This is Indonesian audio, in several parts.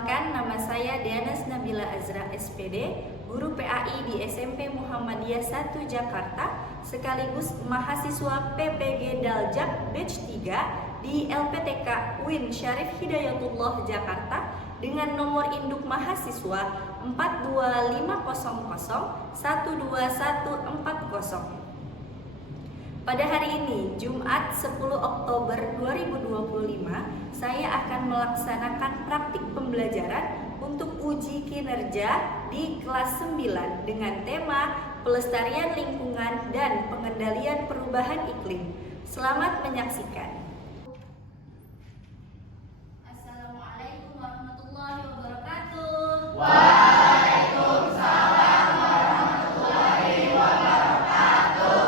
Perkenalkan, nama saya Dianas Nabila Azra SPD, guru PAI di SMP Muhammadiyah 1 Jakarta, sekaligus mahasiswa PPG Daljak Batch 3 di LPTK UIN Syarif Hidayatullah Jakarta dengan nomor induk mahasiswa 42500121140. Pada hari ini, Jumat 10 Oktober 2025, saya akan melaksanakan praktik pembelajaran untuk uji kinerja di kelas 9 dengan tema Pelestarian Lingkungan dan Pengendalian Perubahan Iklim. Selamat menyaksikan. Assalamualaikum warahmatullahi wabarakatuh. Waalaikumsalam warahmatullahi wabarakatuh.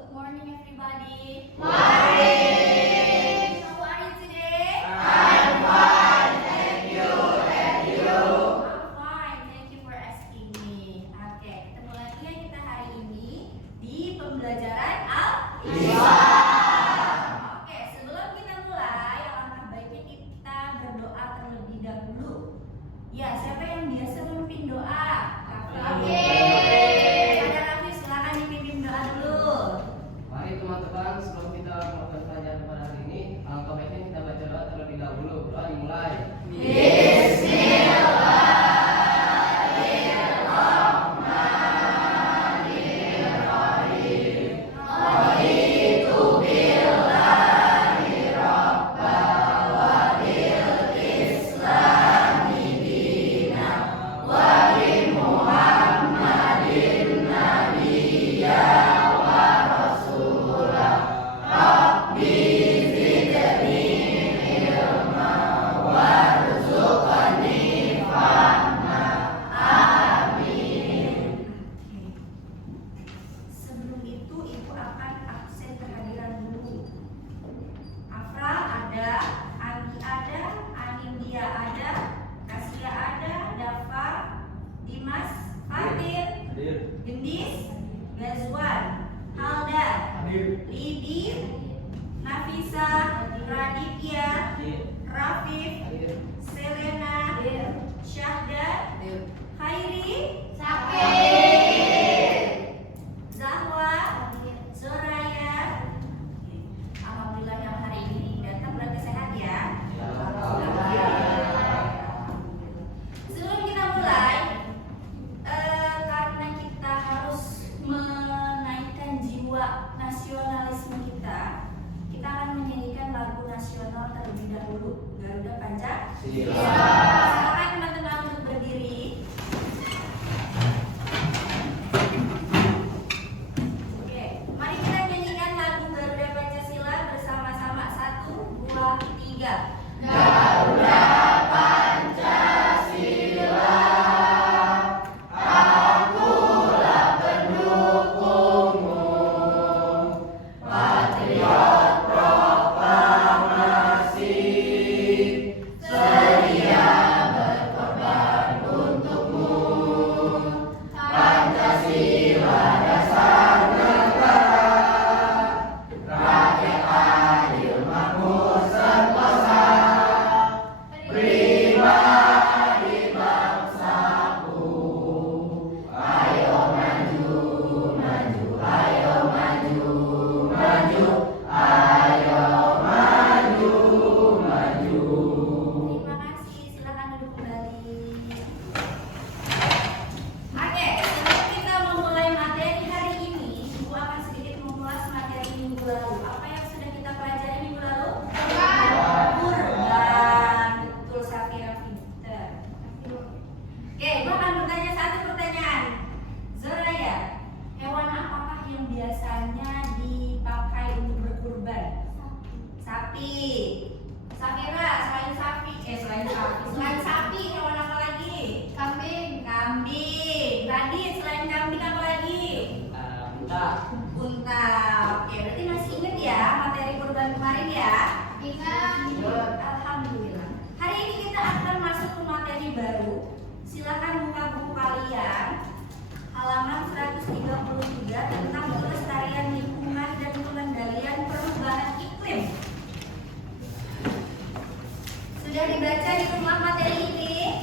Good morning everybody. Morning. How are you today? I'm fine, thank you. And you? I'm fine, thank you for asking me. Oke, ketemu lagi ya kita hari ini di pembelajaran Al-Islam. Oke, sebelum kita mulai, alangkah baiknya kita berdoa terlebih dahulu. Ya, siapa yang biasa memimpin doa? Oke. Ada Raffi, silakan dipimpin doa dulu. Mari teman-teman, sebelum kita melakukan pelajaran pada hari ini, alangkah baiknya kita baca doa terlebih dahulu. Doa dimulai. Sebelum itu, Ibu akan absen kehadiran dulu. Afra ada, Anggi ada, Anindya ada, Kasia ada, Dafa, Dimas, Fatir, Gendis, Gazwan, Halda, Lidi, Nafisa, Raditya, Rafif, Selena, Syahda, Khairi, Zahwa, Soraya. Alhamdulillah yang hari ini datang berarti sehat ya. Sebelum kita mulai, karena kita harus menaikkan jiwa nasionalisme kita akan menyanyikan lagu nasional terlebih dahulu, Garuda Pancasila. Silakan teman-teman untuk berdiri. Oke, mari kita nyanyikan lagu Garuda Pancasila bersama-sama. 1, 2, 3. Garuda Pancasila, akulah pendukungmu, patriot proklamasi, sedia berkorban untukmu. Pancasila dasar negara, rakyat adil makmur sentosa, pribadi bangsaku. Ayo maju, maju, ayo maju, maju, ayo maju, maju. Terima kasih, silakan duduk kembali. Oke, sebelum kita memulai materi hari ini, Ibu akan sedikit mengulas materi minggu lalu. Apa yang sudah kita pelajari minggu lalu? Kurban. Betul, Safira pinter. Oke, Ibu akan bertanya satu pertanyaan. Zoraya, hewan apakah yang biasanya dipakai untuk berkurban? Sapi. Safira, selain sapi, hewan apa lagi? Kambing. Radit, selain kambing apa lagi? Unta. Oke, berarti masih ingat ya materi kurban kemarin ya? Ingat. Alhamdulillah. Hari ini kita akan masuk ke materi baru. Silakan buka buku kalian halaman 133 tentang pelestarian lingkungan dan pengendalian perubahan iklim. Sudah dibaca di rumah materi ini?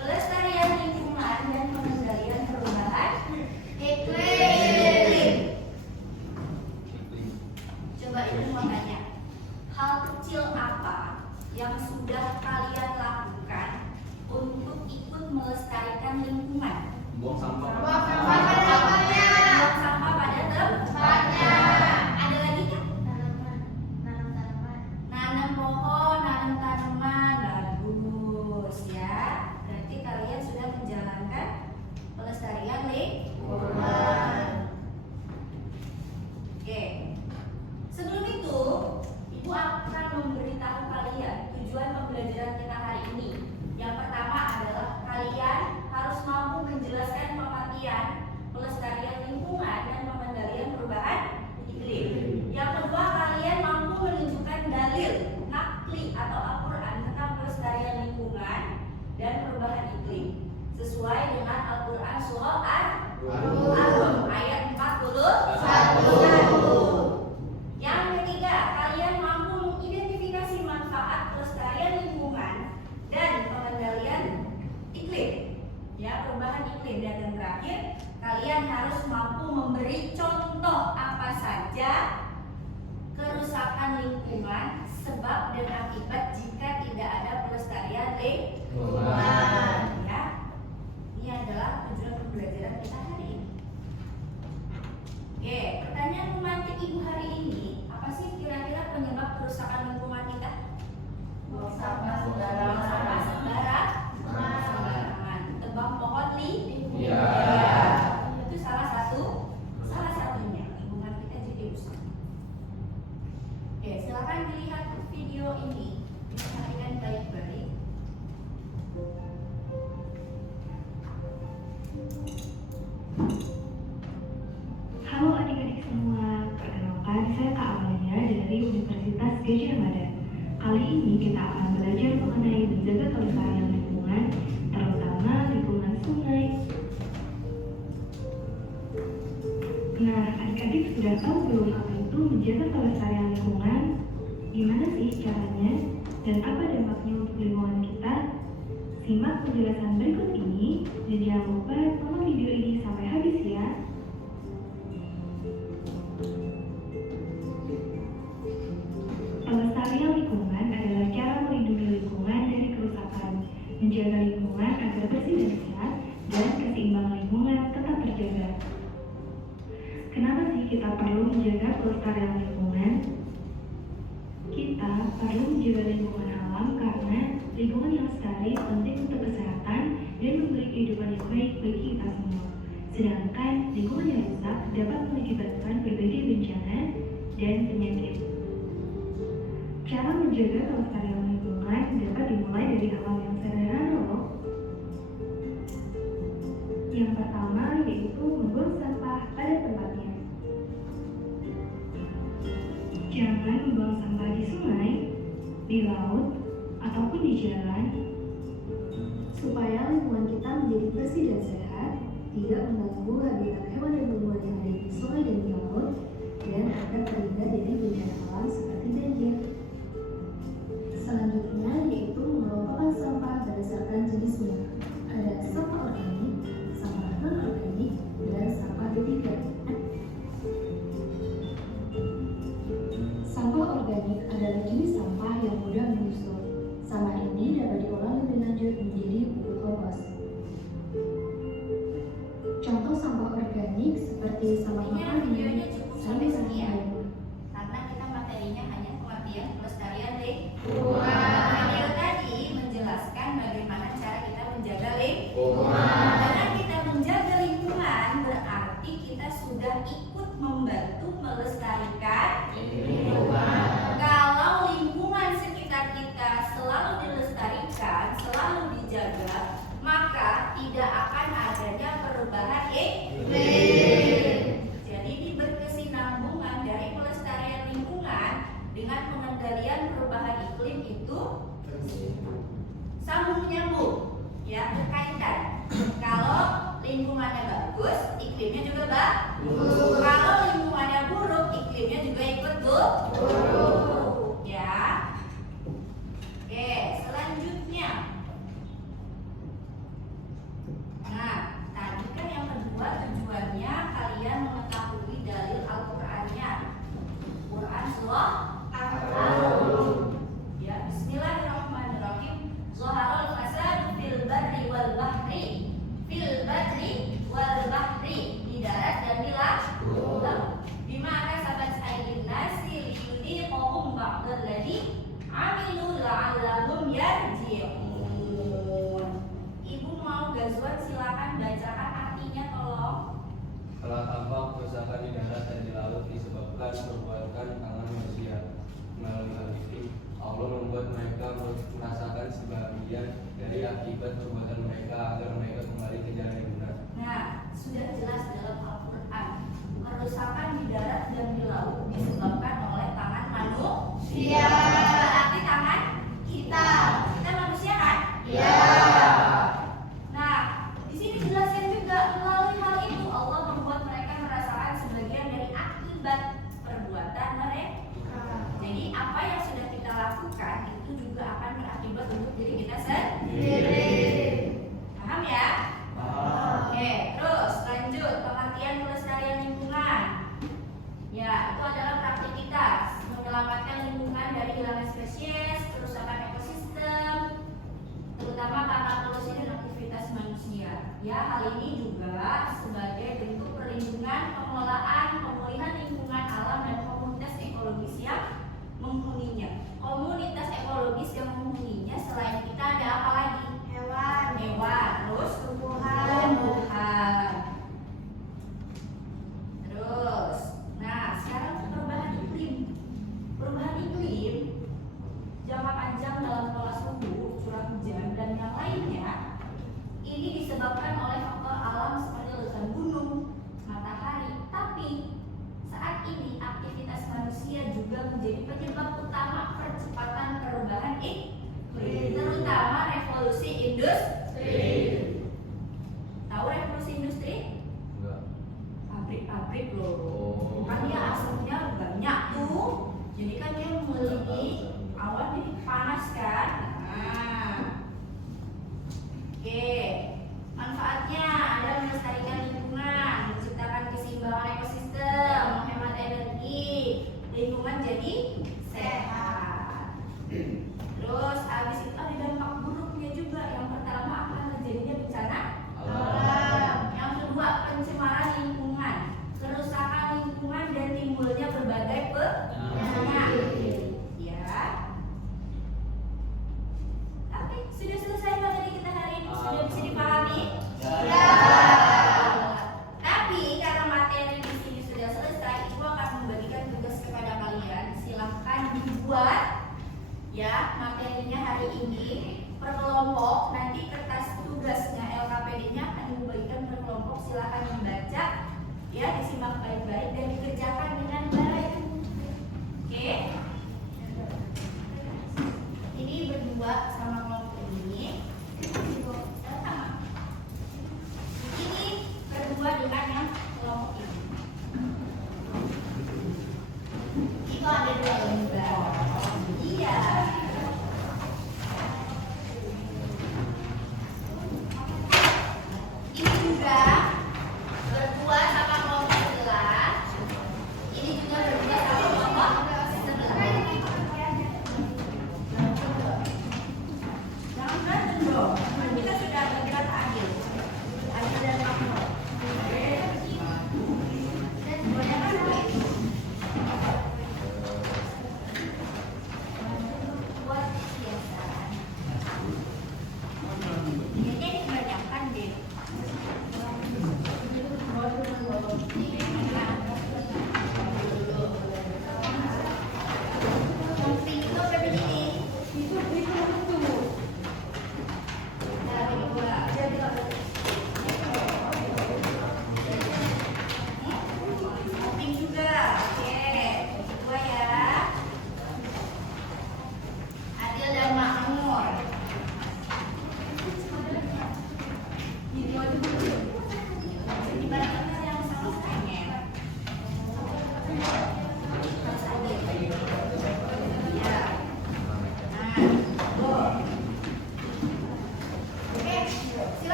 Pelestarian lingkungan dan pengendalian perubahan iklim. Coba Ibu mau tanya, hal kecil apa yang sudah kalian lakukan untuk ikut melestarikan lingkungan? Buang sampah. Buang sampah pada tempatnya. Buang sampah pada tempatnya. Ada lagi kan? Nanam tanaman. Nanam pohon, nanam tanaman, bagus ya. Berarti kalian sudah menjalankan pelestarian lingkungan. Oke. Sebelum itu, Ibu akan memberitahu kalian tujuan pembelajaran kita hari ini. Yang pertama adalah kalian harus mampu menjelaskan pengertian pelestarian lingkungan dan pengendalian perubahan iklim. Yang kedua, kalian mampu menunjukkan dalil nakli atau Al-Quran tentang pelestarian lingkungan dan perubahan iklim sesuai dengan Al-Quran surah Ar-Rum ayat 41. Yang ketiga, kalian mampu mengidentifikasi manfaat pelestarian lingkungan dan pengendalian iklim, ya, perubahan iklim. Dan yang terakhir, kalian harus mampu memberi contoh apa saja kerusakan lingkungan sebab dan akibat jika tidak ada pelestarian lingkungan. Ya, ini adalah tujuan pembelajaran kita hari ini. Oke, pertanyaan pemantik Ibu hari ini, apa sih kira-kira penyebab kerusakan lingkungan kita? Buang sampah Buang sampah sembarangan. sembarangan. Tebang pohon Iya. Itu salah satunya lingkungan kita jadi rusak. Oke, silakan dilihat video ini, diperhatikan baik-baik. Halo adik-adik semua, perkenalkan saya Kak Amalia dari Universitas Gadjah Mada. Kali ini kita akan belajar mengenai menjaga kelestarian lingkungan, terutama lingkungan sungai. Nah, adik-adik sudah tahu belum apa itu menjaga kelestarian lingkungan? Gimana sih caranya? Dan apa dampaknya untuk lingkungan kita? Simak penjelasan berikut ini, dan jangan lupa tonton video ini sampai habis ya. Pelestarian lingkungan adalah cara melindungi lingkungan dari kerusakan, menjaga lingkungan agar bersih dan sehat, dan keseimbangan lingkungan tetap terjaga. Kenapa sih kita perlu menjaga pelestarian lingkungan? Kita perlu menjaga lingkungan alam karena lingkungan yang lestari penting untuk kesehatan dan memberi kehidupan yang baik bagi kita semua. Sedangkan lingkungan yang rusak dapat mengakibatkan berbagai bencana dan penyakit. Cara menjaga kelestarian lingkungan dapat dimulai dari hal yang sederhana loh. Yang pertama yaitu membuang sampah pada tempatnya. Jangan membuang sampah di sungai, di laut, ataupun di jalan, supaya lingkungan kita menjadi bersih dan sehat, tidak mengganggu habitat hewan dan tumbuhan yang ada di sungai dan di laut, dan agar terhindar dari bencana alam seperti banjir. Selanjutnya yaitu mengelompokkan sampah berdasarkan jenisnya. Ada sampah organik, sampah non-organik, dan sampah B3. Sampah organik adalah jenis sampah yang mudah menyusul. Sampah ini dapat diolah lebih lanjut menjadi pupuk kompos. Contoh sampah organik seperti sampah Kayaknya videonya makanan, cukup sampai sayuran, sini ya. lainnya. Karena kita materinya hanya pengertian pelestarian lingkungan. Lingkungan. Video tadi menjelaskan bagaimana cara kita menjaga lingkungan. Lingkungan. Karena kita menjaga lingkungan berarti kita sudah ikut membantu melestarikan Lingkungan. Kalau lingkungan sekitar kita selalu dilestarikan, selalu dijaga, maka tidak akan adanya perubahan iklim. Jadi berkesinambungan dari pelestarian lingkungan dengan pengendalian perubahan iklim itu sambung menyambung, ya, berkaitan. Kalau lingkungannya bagus, iklimnya juga bagus. Kalau lingkungannya buruk, iklimnya juga ikut buruk. Ya. Oke, selanjutnya barri fil barri wal bahri, di darat dan di laut. Bima kasabat aydin nasi liyudhiqahum ba'dal ladzi amilu la'allahum yarji'un. Ibu mau Gazwan silakan bacakan artinya tolong. Telah tampak kerusakan di darat dan di laut disebabkan perbuatan tangan manusia. Melalui hal ini, Allah membuat mereka merasakan sebagian dari akibat perbuatan mereka agar mereka kembali ke jalan yang benar. Nah, sudah jelas dalam Al-Quran, kerusakan di darat dan di laut disebabkan oleh tangan manusia. Berarti tangan kita. Kita manusia kan? Iya. Nah, di sini dijelaskan juga melalui hal itu Allah membuat mereka merasakan sebagian dari akibat perbuatan mereka. Jadi apa yang sudah kita lakukan itu juga akan berakibat untuk diri kita sendiri. Paham ya? Oke, terus lanjut pengertian pelestarian lingkungan. Ya, itu adalah praktikitas menyelamatkan lingkungan dari hilangnya spesies, kerusakan ekosistem, terutama karena polusi dan aktivitas manusia. Ya, hal ini juga sebagai bentuk perlindungan, pengelolaan, pemulihan lingkungan alam dan komunitas ekologis yang menghuninya. Komunitas ekologis yang menghuninya selain kita ada apa lagi? Hewan, terus tumbuhan. Terus, nah sekarang perubahan iklim. Perubahan iklim jangka panjang dalam pola suhu, curah hujan dan yang lainnya ini disebabkan oleh faktor alam seperti letusan gunung, matahari. Tapi saat ini aktivitas manusia juga menjadi penyebab utama percepatan perubahan iklim, terutama revolusi industri. Tahu revolusi industri? Enggak. Pabrik-pabrik loh. Oh. Kan dia asapnya banyak tuh. Jadi kan dia memiliki awan jadi panas kan. Nah. Oke. Manfaatnya ada melestarikan lingkungan, menciptakan keseimbangan ekosistem, menghemat energi, lingkungan jadi sehat. Terus habis itu ada dampak buruknya juga. Yang pertama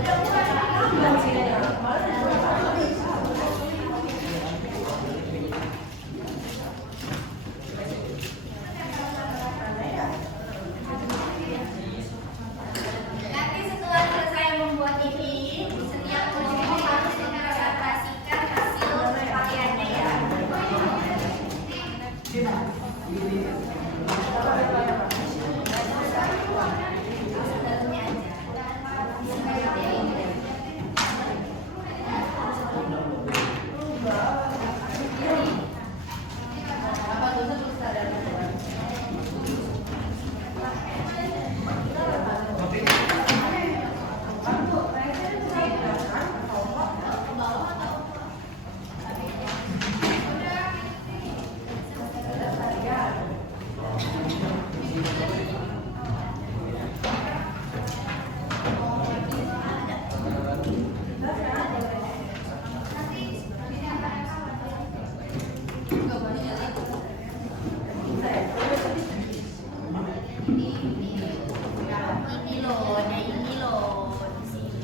Nanti setelah selesai membuat ini, setiap kelompok harus mengonsentrasikan hasil karyannya ya. Ini loh, nah ini loh di sini.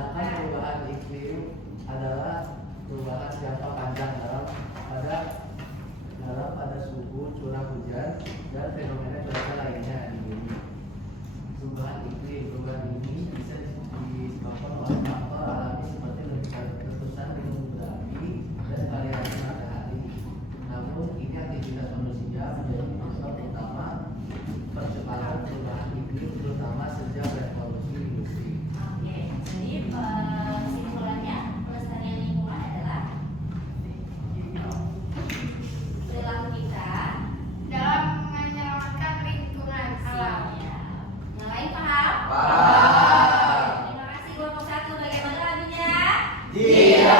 Sedangkan perubahan iklim adalah perubahan jangka panjang pada suhu, curah hujan, dan fenomena cuaca lainnya di bumi. Perubahan ini bisa disebabkan oleh faktor alami seperti letusan gunung berapi dan variasi matahari. Namun ini aktivitas manusia menjadi penyebab utama percepatan perubahan iklim, terutama sejak revolusi industri. Oke, jadi kesimpulannya pelestarian lingkungan adalah perilaku kita dalam menyelamatkan lingkungan alam. ya. Yang lain paham? Paham. Terima kasih kelompok 1. Bagaimana lagunya? Dia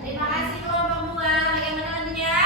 Terima kasih kelompok 2. Bagaimana lagunya?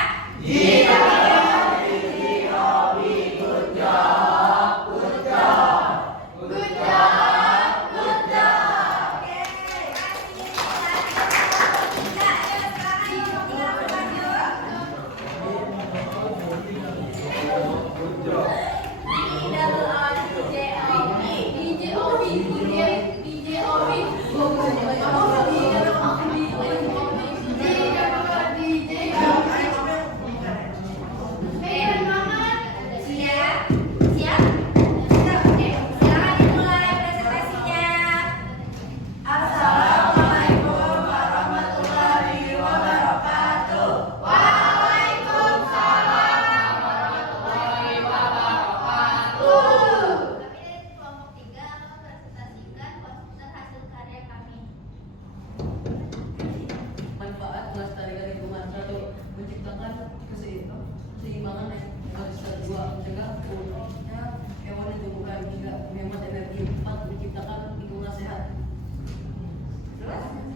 keseimbangan ekosistem 2, mencegah punahnya hewan dan tumbuhan, hingga menghemat energi. 4, menciptakan lingkungan sehat.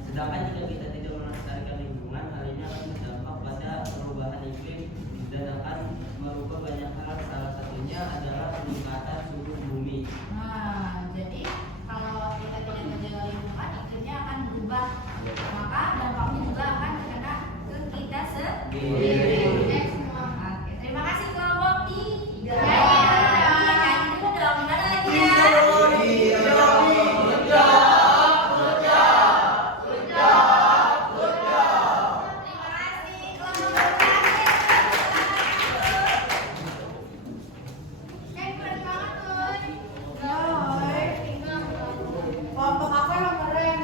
Sedangkan jika kita tidak melestarikan lingkungan, hal ini akan berdampak pada perubahan iklim dan akan merubah banyak hal. Salah satunya adalah peningkatan suhu bumi. Nah, jadi kalau kita tidak menjaga lingkungan, iklimnya akan berubah. Maka dampaknya juga akan kena ke kita sendiri. Oke, terima kasih kelompok 3. Nyanyi dulu dong, gimana lagi ya? Terima kasih kelompok 3. Kelompok apa yang keren?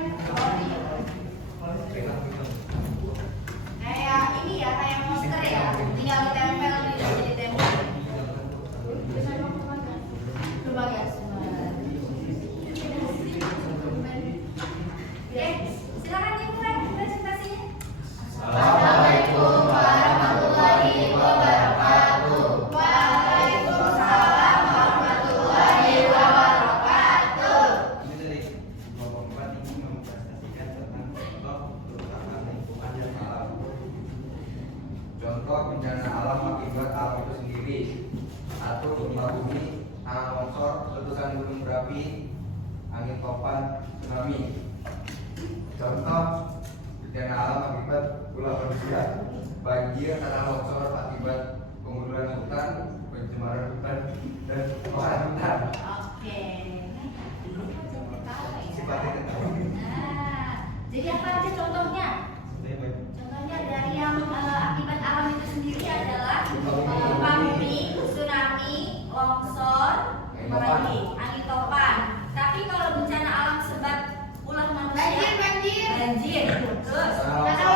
Kayak ini ya, kayak monster 1. Gempa bumi, tanah longsor, letusan gunung berapi, angin topan, tsunami. Contoh bencana alam akibat ulah manusia: banjir, tanah longsor akibat pengunduran hutan, pencemaran hutan, dan kebakaran hutan. Oke. Sifatnya ketahui. Nah, jadi apa aja contohnya? Contohnya dari yang akibat alam itu sendiri adalah gempa bumi, tsunami, longsor, apalagi angin topan. Tapi kalau bencana alam sebab ulah manusia, Banjir. banjir. Terus Tanah